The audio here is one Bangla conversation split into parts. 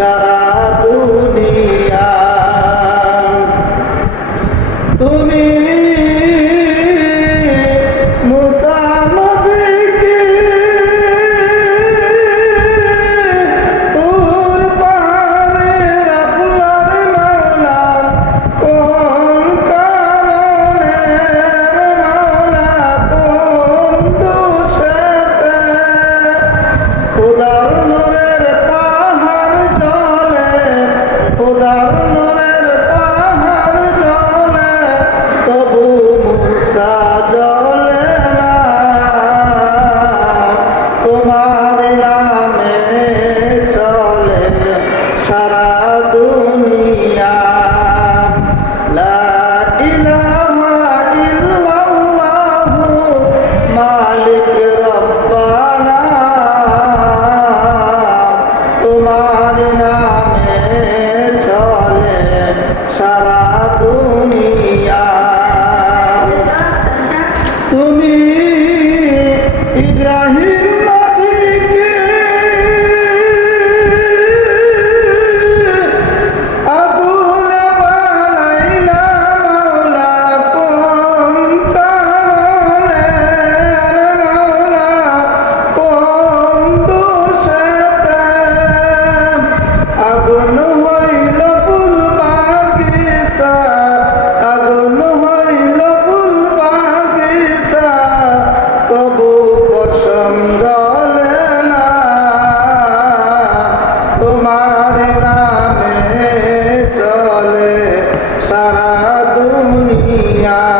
আশা Yeah. সারা দুনিয়া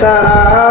সারা